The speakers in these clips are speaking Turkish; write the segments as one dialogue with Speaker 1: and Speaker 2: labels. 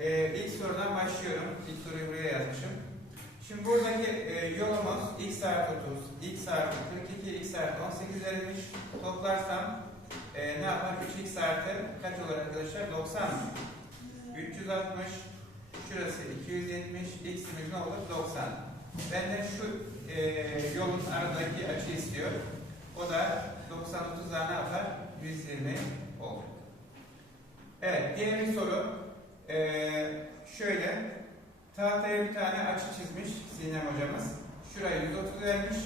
Speaker 1: Ee, ilk sorudan başlıyorum. İlk soruyu buraya yazmışım. Şimdi buradaki e, yolumuz x artı 30, x artı 42, x artı 18 verilmiş. Toplarsam e, ne yapar? 3x artı kaç olur arkadaşlar? 90 mı? 360, şurası 270, x'imiz ne olur? 90. Benden şu e, yolun aradaki açı istiyor. O da 90 30 daha ne yapar? 120 olur. Evet, diğer bir soru. Ee, şöyle, tahtaya bir tane açı çizmiş Sinem hocamız. Şuraya 130 vermiş.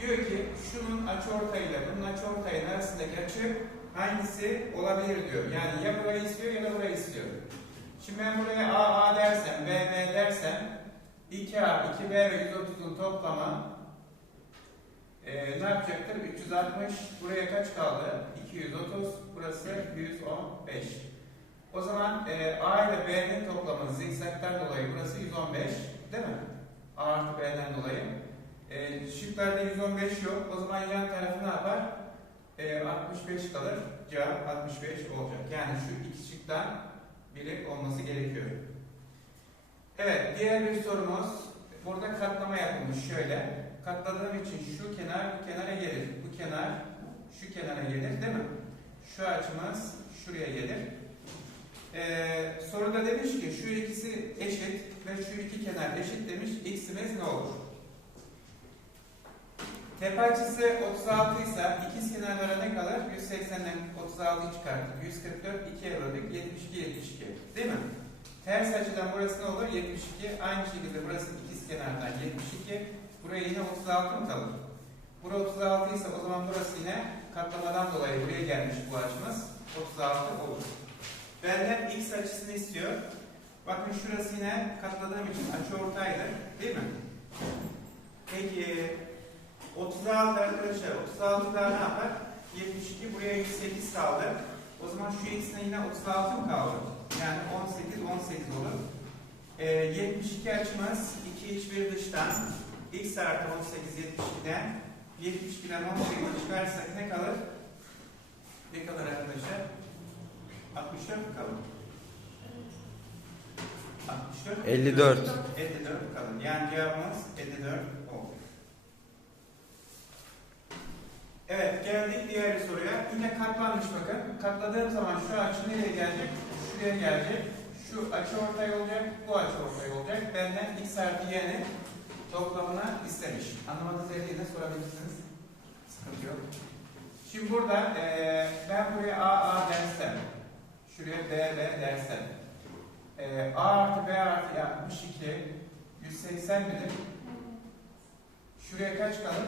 Speaker 1: Diyor ki şunun açıortayıyla bunun açıortayının arasındaki açı hangisi olabilir diyor. Yani ya burayı istiyor ya da burayı istiyor. Şimdi ben buraya A, A dersem, B, B dersem 2A, 2B ve 130'un toplamı e, ne yapacaktır? 360. Buraya kaç kaldı? 230. Burası 115. O zaman e, A ile B'nin toplamı zikzaktan dolayı burası 115 değil mi? A artı B'den dolayı. E, şıklarda 115 yok. O zaman yan tarafı ne yapar? E, 65 kalır. Cevap 65 olacak. Yani şu iki şıktan biri olması gerekiyor. Evet, diğer bir sorumuz. Burada katlama yapılmış şöyle. Katladığım için şu kenar bu kenara gelir. Bu kenar şu kenara gelir değil mi? Şu açımız şuraya gelir. Ee, soruda demiş ki şu ikisi eşit ve şu iki kenar eşit demiş. X'imiz ne olur? Tepe açısı 36 ise ikiz kenarlara ne kalır? 180'den 36'yı çıkarttık. 144, 2'ye böldük. 72, 72. Değil mi? Ters açıdan burası ne olur? 72. Aynı şekilde burası ikiz kenardan 72. Buraya yine 36 mı kalır? Burası 36 ise o zaman burası yine katlamadan dolayı buraya gelmiş bu açımız. 36 olur. Benden x açısını istiyor. Bakın şurası yine katladığım için açı ortaydır. Değil mi? Peki 36 arkadaşlar 36 daha ne yapar? 72 buraya 108 kaldı. O zaman şu x'ine yine 36 mı kaldı? Yani 18 18 olur. Ee, 72 açımız 2 iç bir dıştan x artı 18 72'den 72'den 18 çıkarsak ne kalır? Ne kalır arkadaşlar? 64 mü kalır? 64
Speaker 2: 54.
Speaker 1: 54 kalır. Yani cevabımız 54 oldu. Evet geldik diğer bir soruya. Yine katlanmış bakın. Katladığım zaman şu açı nereye gelecek? Şuraya gelecek. Şu açı ortay olacak, bu açı ortay olacak. Benden x artı y'nin toplamını istemiş. Anlamadığınız yerde yine sorabilirsiniz. Sıkıntı yok. Şimdi burada eee ben buraya a a dersem, şuraya b b dersem, eee a artı b artı 62, 180 midir? Şuraya kaç kalır?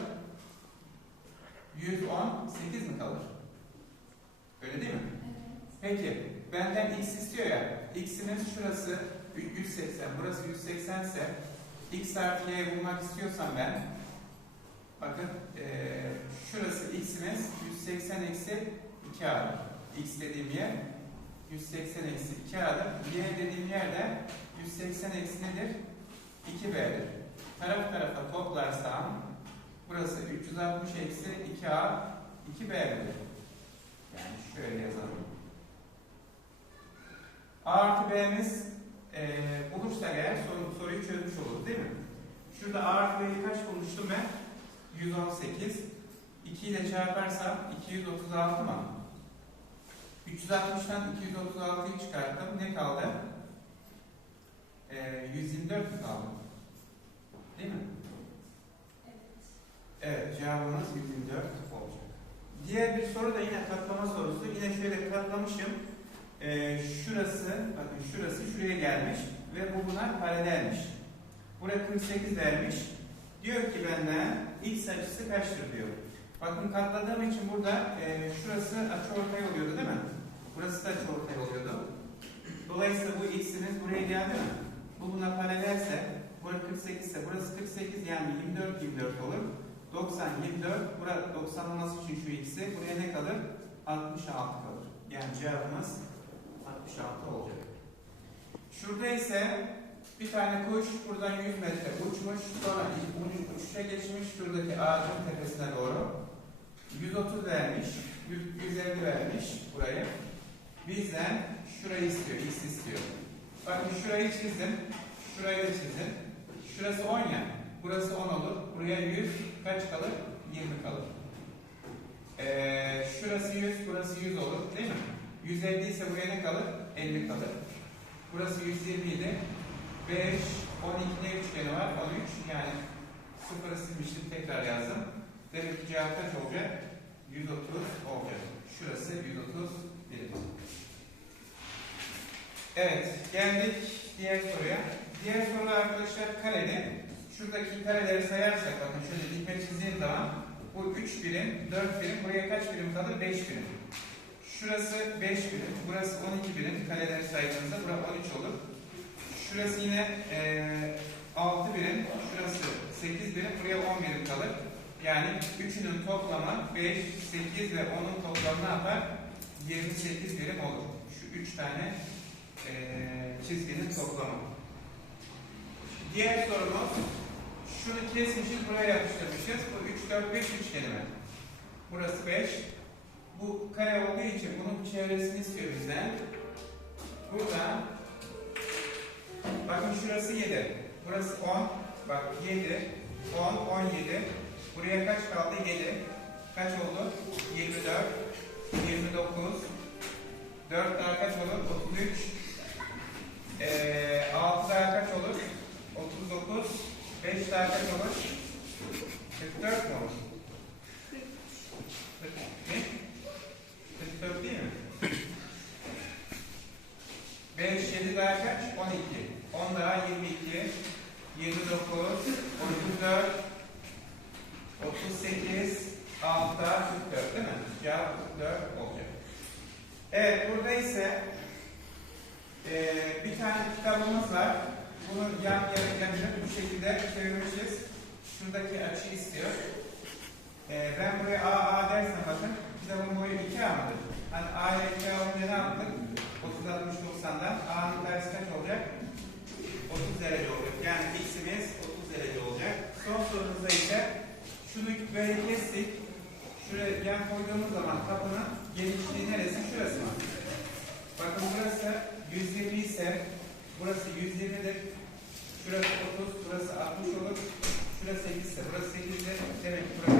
Speaker 1: 118 mi kalır? Öyle değil mi? Peki benden x istiyor ya. X'imiz şurası 180, burası 180 ise x artı y bulmak istiyorsam ben bakın eee, şurası x'imiz 180 eksi 2a'dır. x dediğim yer 180 eksi 2a'dır. y dediğim yerde 180 eksi nedir? 2b'dir. Taraf tarafa toplarsam burası 360 eksi 2a 2b'dir. Yani şöyle yazalım. A artı B'miz e, bulursa eğer soru, soruyu çözmüş oluruz değil mi? Şurada A artı B'yi kaç bulmuştum ben? 118. 2 ile çarparsam 236 mı? 360'tan 236'yı çıkarttım. Ne kaldı? E, 124 mi kaldı? Değil mi? Evet, cevabımız 124 olacak. Diğer bir soru da yine katlama sorusu. Yine şöyle katlamışım. Ee, şurası, bakın şurası şuraya gelmiş ve bu buna paralelmiş. Buraya 48 vermiş. Diyor ki benden x açısı kaçtır diyor. Bakın katladığım için burada e, şurası açıortay oluyordu değil mi? Burası da açıortay oluyordu. Dolayısıyla bu x'iniz buraya geldi mi? Bu buna paralelse, burası 48 ise burası 48 yani 24 24 olur. 90 24, burada 90 olması için şu x'i buraya ne kalır? 66 kalır. Yani cevabımız 66 olacak. Şurada ise bir tane kuş buradan 100 metre uçmuş, sonra uç- uçuşa geçmiş şuradaki ağacın tepesine doğru. 130 vermiş, 100, 150 vermiş burayı. Bizden şurayı istiyor, x istiyor. Bakın şurayı çizdim. Şurayı da çizdim. Şurası 10 ya. Burası 10 olur. Buraya 100 kaç kalır? 20 kalır. Ee, şurası 100, burası 100 olur değil mi? 150 ise buraya ne kalır? 50 kalır. Burası 120 idi. 5, 12 ne üçgeni var? 13 yani sıfırı silmiştim tekrar yazdım. Demek ki cevap kaç olacak? 130 olacak. Şurası 130 Evet, geldik diğer soruya. Diğer soru arkadaşlar kareli. Şuradaki kareleri sayarsak bakın şöyle dikme çizdiğim zaman bu 3 birim, 4 birim, buraya kaç birim kalır? 5 birim. Şurası 5 birim, burası 12 birim. Kareleri saydığımızda burası 13 olur. Şurası yine eee 6 birim, şurası 8 birim, buraya 10 birim kalır. Yani üçünün toplamı 5, 8 ve 10'un toplamı ne yapar? 28 birim olur. Şu 3 tane eee, çizginin toplamı. Diğer sorumuz, şunu kesmişiz, buraya yapıştırmışız. Bu 3, 4, 5 üçgenime. Burası 5. Bu kare olduğu için bunun çevresini istiyor bizden. Burada Bakın şurası 7. Burası 10. Bak 7, 10, 17. Buraya kaç kaldı? 7. Kaç oldu? 24, 29. 4 daha kaç olur? 33. Ee, 6 daha kaç olur? 39. 5 daha kaç olur? 44 mu olur? 40. Ne? 44 değil mi? 5, 7 daha kaç? 12. 10 daha 22. 29, 34, 38, 6 daha 44 değil mi? Cevap 44 olacak. Evet burada ise eee, bir tane kitabımız var. Bunu yan yere getirip bu şekilde çevirmişiz. Şuradaki açı istiyor. Eee, ben buraya A, A dersem bakın kitabın boyu 2A mıdır? Hani A ile 2A olunca ne yaptık? 30, 60, 90'dan A'nın karşısı kaç olacak? 30 derece olacak. Yani x'imiz 30 derece olacak. Son sorumuzda ise şunu böyle kestik. Şuraya yan koyduğumuz zaman kapının genişliği neresi? Şurası mı? Bakın burası 120 ise burası 120'dir. Şurası 30, burası 60 olur. Şurası 8 ise burası 8'dir. Demek burası